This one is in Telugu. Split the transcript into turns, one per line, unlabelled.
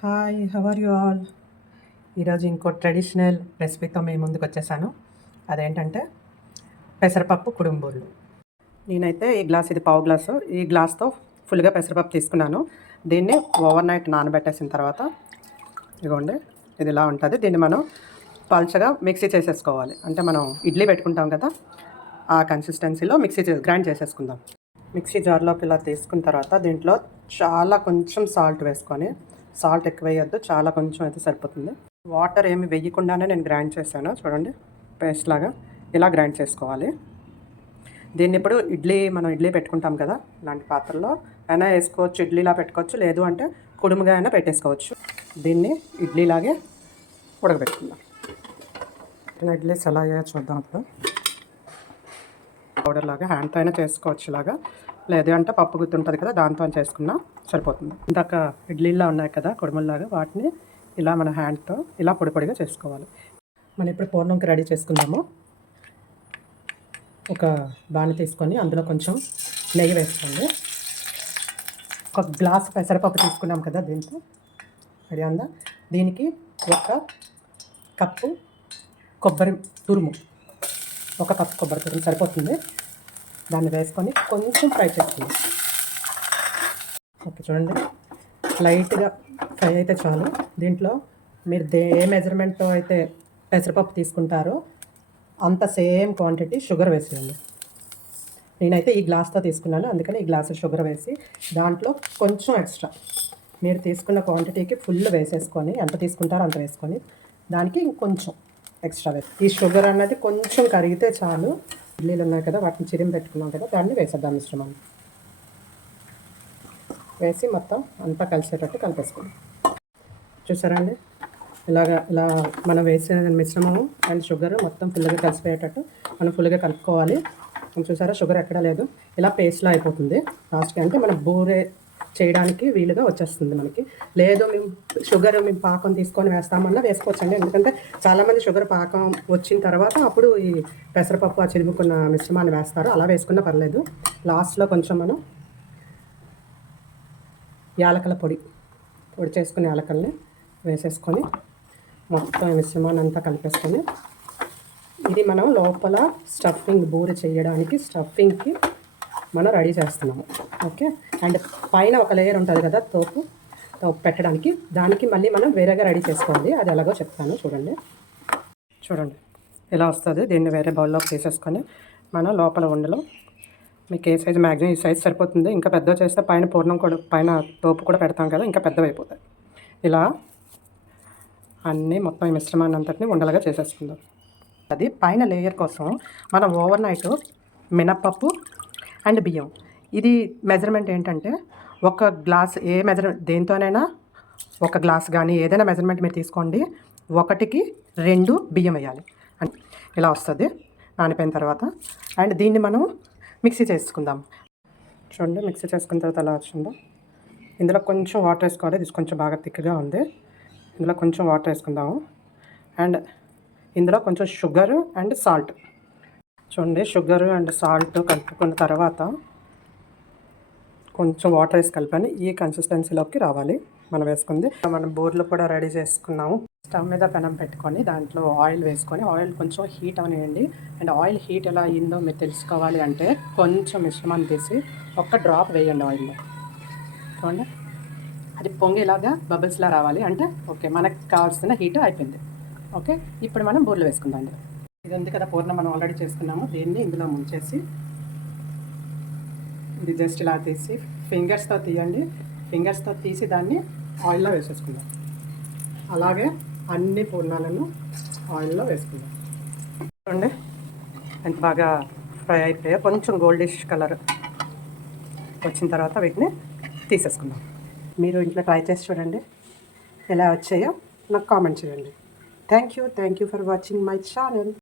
Hi how are you you all ఈరోజు ఇంకో ట్రెడిషనల్ రెసిపీతో మీ ముందుకు వచ్చేసాను. అదేంటంటే పెసరపప్పు కుడుంబూర్లు. నేనైతే ఈ గ్లాస్ ఇది పావు గ్లాసు ఈ గ్లాస్తో ఫుల్గా పెసరపప్పు తీసుకున్నాను. దీన్ని ఓవర్ నైట్ నానబెట్టేసిన తర్వాత ఇదిగోండి ఇది ఇలా ఉంటుంది. దీన్ని మనం పల్చగా మిక్సీ చేసేసుకోవాలి. అంటే మనం ఇడ్లీ పెట్టుకుంటాం కదా ఆ కన్సిస్టెన్సీలో మిక్సీ చేసి గ్రైండ్ చేసేసుకుందాం. మిక్సీ జార్లోకి ఇలా తీసుకున్న తర్వాత దీంట్లో చాలా కొంచెం సాల్ట్ వేసుకొని సాల్ట్ ఎక్కువ వేయద్దు చాలా కొంచెం అయితే సరిపోతుంది. వాటర్ ఏమి వేయకుండానే నేను గ్రైండ్ చేశాను చూడండి పేస్ట్ లాగా ఇలా గ్రైండ్ చేసుకోవాలి. దీన్ని ఇప్పుడు ఇడ్లీ మనం ఇడ్లీ పెట్టుకుంటాం కదా ఇలాంటి పాత్రలో అయినా వేసుకోవచ్చు ఇడ్లీలా పెట్టుకోవచ్చు లేదు అంటే కుడుముగా అయినా పెట్టేసుకోవచ్చు. దీన్ని ఇడ్లీలాగే ఉడకబెట్టుకుందాం. ఇడ్లీస్ ఎలా అయ్యాయో చూద్దాం ఇప్పుడు. పౌడర్ లాగా హ్యాండ్తో అయినా చేసుకోవచ్చు ఇలాగా. లేదు అంటే పప్పు గుత్తి ఉంటుంది కదా దాంతో చేసుకున్నా సరిపోతుంది. ఇందాక ఇడ్లీలా ఉన్నాయి కదా కుడుముల్లాగా వాటిని ఇలా మన హ్యాండ్తో ఇలా పొడి పొడిగా చేసుకోవాలి. మనం ఇప్పుడు పూర్ణంకి రెడీ చేసుకుందాము. ఒక బాణ తీసుకొని అందులో కొంచెం నెయ్యి వేసుకోండి. ఒక గ్లాస్ పెసరపప్పు తీసుకున్నాం కదా దీంతో. రెడీ అందా దీనికి ఒక కప్పు కొబ్బరి తురుము. ఒక కప్పు కొబ్బరి తురుము సరిపోతుంది. దాన్ని వేసుకొని కొంచెం ఫ్రై చేసుకుందాం ఓకే చూడండి. లైట్గా ఫ్రై అయితే చాలు. దీంట్లో మీరు దే ఏ మెజర్మెంట్తో అయితే పెసరపప్పు తీసుకుంటారో అంత సేమ్ క్వాంటిటీ షుగర్ వేసేయండి. నేనైతే ఈ గ్లాస్తో తీసుకున్నాను. అందుకని ఈ గ్లాస్ షుగర్ వేసి దాంట్లో కొంచెం ఎక్స్ట్రా మీరు తీసుకున్న క్వాంటిటీకి ఫుల్ వేసేసుకొని ఎంత తీసుకుంటారో అంత వేసుకొని దానికి ఇంకొంచెం ఎక్స్ట్రా వేసి ఈ షుగర్ అన్నది కొంచెం కరిగితే చాలు. ఇడ్లీలు ఉన్నాయి కదా వాటిని చిరిమి పెట్టుకున్నాం కదా దాన్ని వేసేద్దాం మిశ్రమాన్ని. వేసి మొత్తం అంతా కలిసేటట్టు కలిపేసుకోండి. చూసారా అండి? ఇలాగ ఇలా మనం వేసిన మిశ్రమం అండ్ షుగర్ మొత్తం ఫుల్గా కలిసిపోయేటట్టు మనం ఫుల్గా కలుపుకోవాలి. చూసారా? షుగర్ ఎక్కడా లేదు. ఇలా పేస్ట్లా అయిపోతుంది. లాస్ట్కి అంటే మనం బూరే చేయడానికి వీలుగా వచ్చేస్తుంది మనకి. లేదు మేము షుగర్ మేము పాకం తీసుకొని వేస్తామన్నా వేసుకోవచ్చండి. ఎందుకంటే చాలామంది షుగర్ పాకం వచ్చిన తర్వాత అప్పుడు ఈ పెసరపప్పు ఆ చిరుముకున్న మిశ్రమాన్ని వేస్తారు. అలా వేసుకున్నా పర్లేదు. లాస్ట్లో కొంచెం మనం యాలకల పొడి పొడి చేసుకుని యాలకల్ని వేసేసుకొని మొత్తం మిశ్రమాన్ని అంతా కలిపేసుకొని ఇది మనం లోపల స్టఫింగ్ బూర చేయడానికి స్టఫింగ్కి మనం రెడీ చేస్తున్నాము. ఓకే? అండ్ పైన ఒక లేయర్ ఉంటుంది కదా తోపు. తోపు పెట్టడానికి. దానికి మళ్ళీ మనం వేరేగా రెడీ చేసుకోవాలి. అది ఎలాగో చెప్తాను. చూడండి. చూడండి. ఇలా వస్తుంది? దీన్ని వేరే బౌల్లోకి తీసేసుకొని మనం లోపల ఉండలో. మీకు ఏ సైజు మ్యాక్సిమం ఈ సైజ్ సరిపోతుంది. ఇంకా పెద్ద చేస్తే పైన పూర్ణం కూడా పైన తోపు కూడా పెడతాం కదా ఇంకా పెద్దవి అయిపోతాయి ఇలా అన్నీ మొత్తం ఈ మిశ్రమాన్ని అంతటిని ఉండలుగా చేసేసుకుందాం. అది పైన లేయర్ కోసం మనం ఓవర్ నైట్ మినప్పప్పు అండ్ బియ్యం ఇది మెజర్మెంట్ ఏంటంటే ఒక గ్లాస్ ఏ మెజర్మెంట్ దేంతోనైనా ఒక గ్లాస్ కానీ ఏదైనా మెజర్మెంట్ మీరు తీసుకోండి. ఒకటికి రెండు బియ్యం వేయాలి. అంటే ఇలా వస్తుంది. నానిపోయిన తర్వాత. అండ్ దీన్ని మనం మిక్సీ చేసుకుందాం. చూడండి మిక్సీ చేసుకున్న తర్వాత ఎలా వచ్చిందో. ఇందులో కొంచెం వాటర్ వేసుకోవాలి. ఇది కొంచెం బాగా థిక్గా ఉంది. ఇందులో కొంచెం వాటర్ వేసుకుందాము. అండ్ ఇందులో కొంచెం షుగర్ అండ్ సాల్ట్. చూడండి షుగర్ అండ్ సాల్ట్ కలుపుకున్న తర్వాత కొంచెం వాటర్ వేసి కలిపని. ఈ కన్సిస్టెన్సీలోకి రావాలి. మనం వేసుకుంది. మనం బోర్లు కూడా రెడీ చేసుకున్నాము. స్టవ్ మీద పెనం పెట్టుకొని దాంట్లో ఆయిల్ వేసుకొని ఆయిల్ కొంచెం హీట్ అవనివ్వండి అండ్ ఆయిల్ హీట్ ఎలా అయ్యిందో మీరు తెలుసుకోవాలి అంటే కొంచెం మిశ్రమాన్ని తీసి ఒక్క డ్రాప్ వేయండి ఆయిల్లో చూడండి. అది పొంగేలాగా బబుల్స్లా రావాలి. అంటే ఓకే మనకు కావాల్సిన హీట్ అయిపోయింది. ఓకే ఇప్పుడు మనం బోర్లు వేసుకుందాం అండి ఇది ఉంది కదా పూర్ణ మనం ఆల్రెడీ చేసుకున్నాము. దీన్ని ఇందులో ముంచేసి ఇది జస్ట్ ఇలా తీసి ఫింగర్స్తో తీయండి. ఫింగర్స్తో తీసి దాన్ని ఆయిల్లో వేసేసుకుందాం. అలాగే అన్ని పూర్ణాలను ఆయిల్లో వేసుకుందాం. చూడండి ఎంత బాగా ఫ్రై అయిపోయా. కొంచెం గోల్డిష్ కలర్ వచ్చిన తర్వాత వీటిని తీసేసుకుందాం. మీరు ఇంట్లో ట్రై చేసి చూడండి ఎలా వచ్చాయో నాకు కామెంట్ చేయండి. Thank you thank you for watching my channel